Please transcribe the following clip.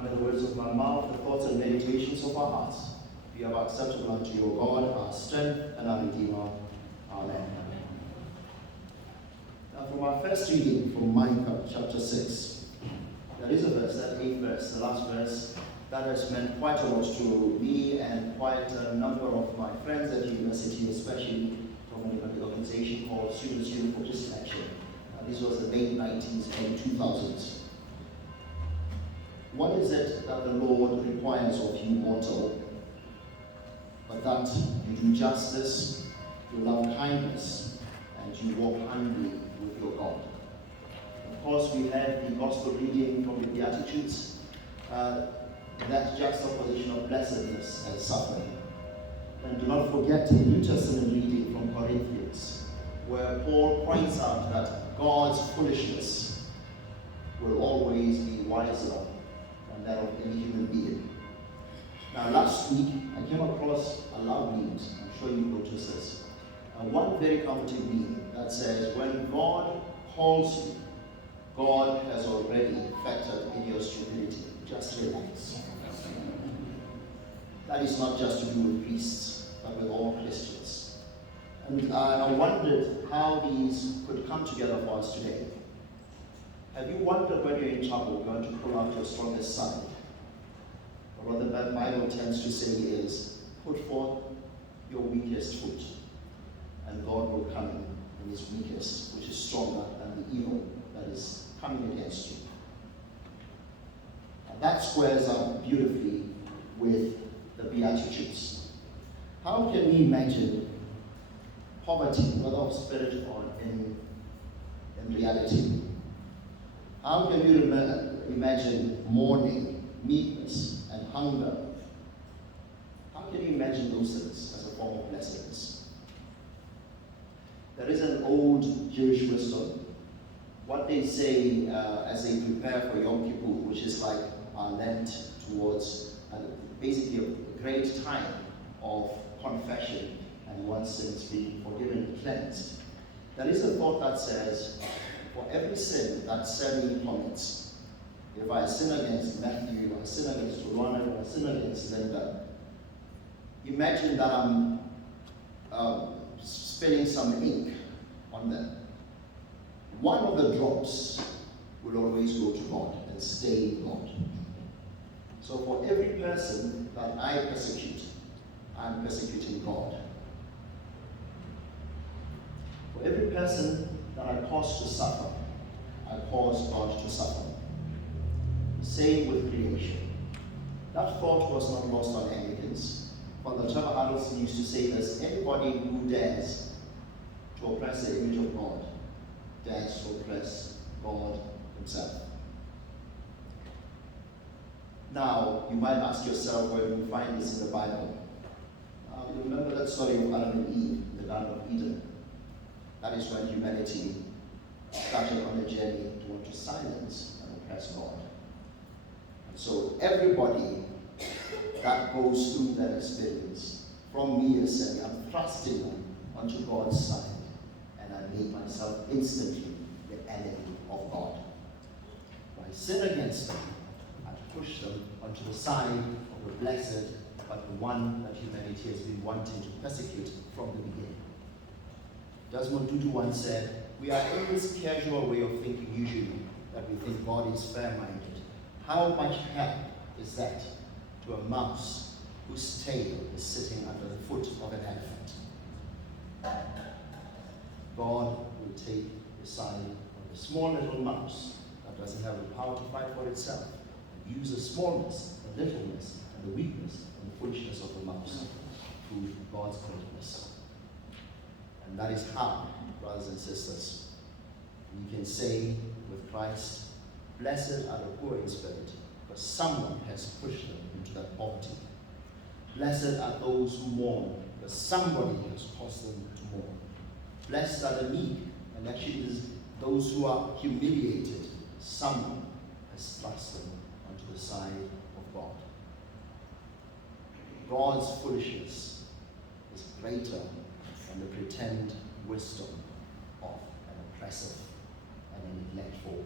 Now may the words of my mouth, the thoughts and meditations of our hearts be ever acceptable unto you, O God, our strength and our Redeemer. Amen. Now from our first reading from Micah chapter 6, there is a verse, that 8th verse, the last verse, that has meant quite a lot to me and quite a number of my friends at university, especially from an organization called Students Union for Christian Action. This was the late 90s and 2000s. What is it that the Lord requires of you, mortal? But that you do justice, you love kindness, and you walk humbly with your God. Of course, we had the gospel reading from the Beatitudes, that juxtaposition of blessedness and suffering. And do not forget the New Testament reading from Corinthians, where Paul points out that God's foolishness will always be wiser than that of any human being. Now, last week, I came across a love meme. I'm sure you noticed this. One very comforting meme that says, when God calls you, God has already factored in your stupidity. Just relax. That is not just to do with priests, but with all Christians. And I wondered how these could come together for us today. Have you wondered when you're in trouble, you're going to pull out your strongest side? Or what the Bible tends to say is, put forth your weakest foot, and God will come in his weakest, which is stronger than the evil that is coming against you. And that squares up beautifully with the Beatitudes. How can we imagine poverty, whether of spirit or in reality? How can you imagine mourning, meekness, and hunger? How can you imagine those things as a form of blessedness? There is an old Jewish wisdom. What they say as they prepare for Yom Kippur, which is like our Lent towards basically a great time of confession and one's sins being forgiven and cleansed. There is a thought that says, for every sin that Sammy commits, if I sin against Matthew, or I sin against Rwanda, or I sin against Linda, imagine that I'm spilling some ink on them. One of the drops will always go to God and stay in God. So for every person that I persecute, I'm persecuting God. For every person that I cause to suffer, I cause God to suffer. Same with creation. That thought was not lost on Anglicans. Father Trevor Adelson used to say this: anybody who dares to oppress the image of God dares to oppress God himself. Now, you might ask yourself, where do you find this in the Bible? You remember that story of Adam and Eve in the Garden of Eden? That is when humanity started on a journey to want to silence and oppress God. And so everybody that goes through that experience, from me as Sammy, I'm thrusting them onto God's side, and I make myself instantly the enemy of God. When I sin against them, I push them onto the side of the blessed, but the one that humanity has been wanting to persecute from the beginning. Desmond Tutu once said, we are in this casual way of thinking usually that we think God is fair-minded. How much help is that to a mouse whose tail is sitting under the foot of an elephant? God will take the side of the small little mouse that doesn't have the power to fight for itself, and use the smallness, the littleness, and the weakness and the foolishness of the mouse to prove God's greatness. And that is how, brothers and sisters, we can say with Christ, blessed are the poor in spirit, because someone has pushed them into that poverty. Blessed are those who mourn, because somebody has caused them to mourn. Blessed are the meek, and actually it is those who are humiliated. Someone has thrust them onto the side of God. God's foolishness is greater than the pretend wisdom of an oppressive and a neglectful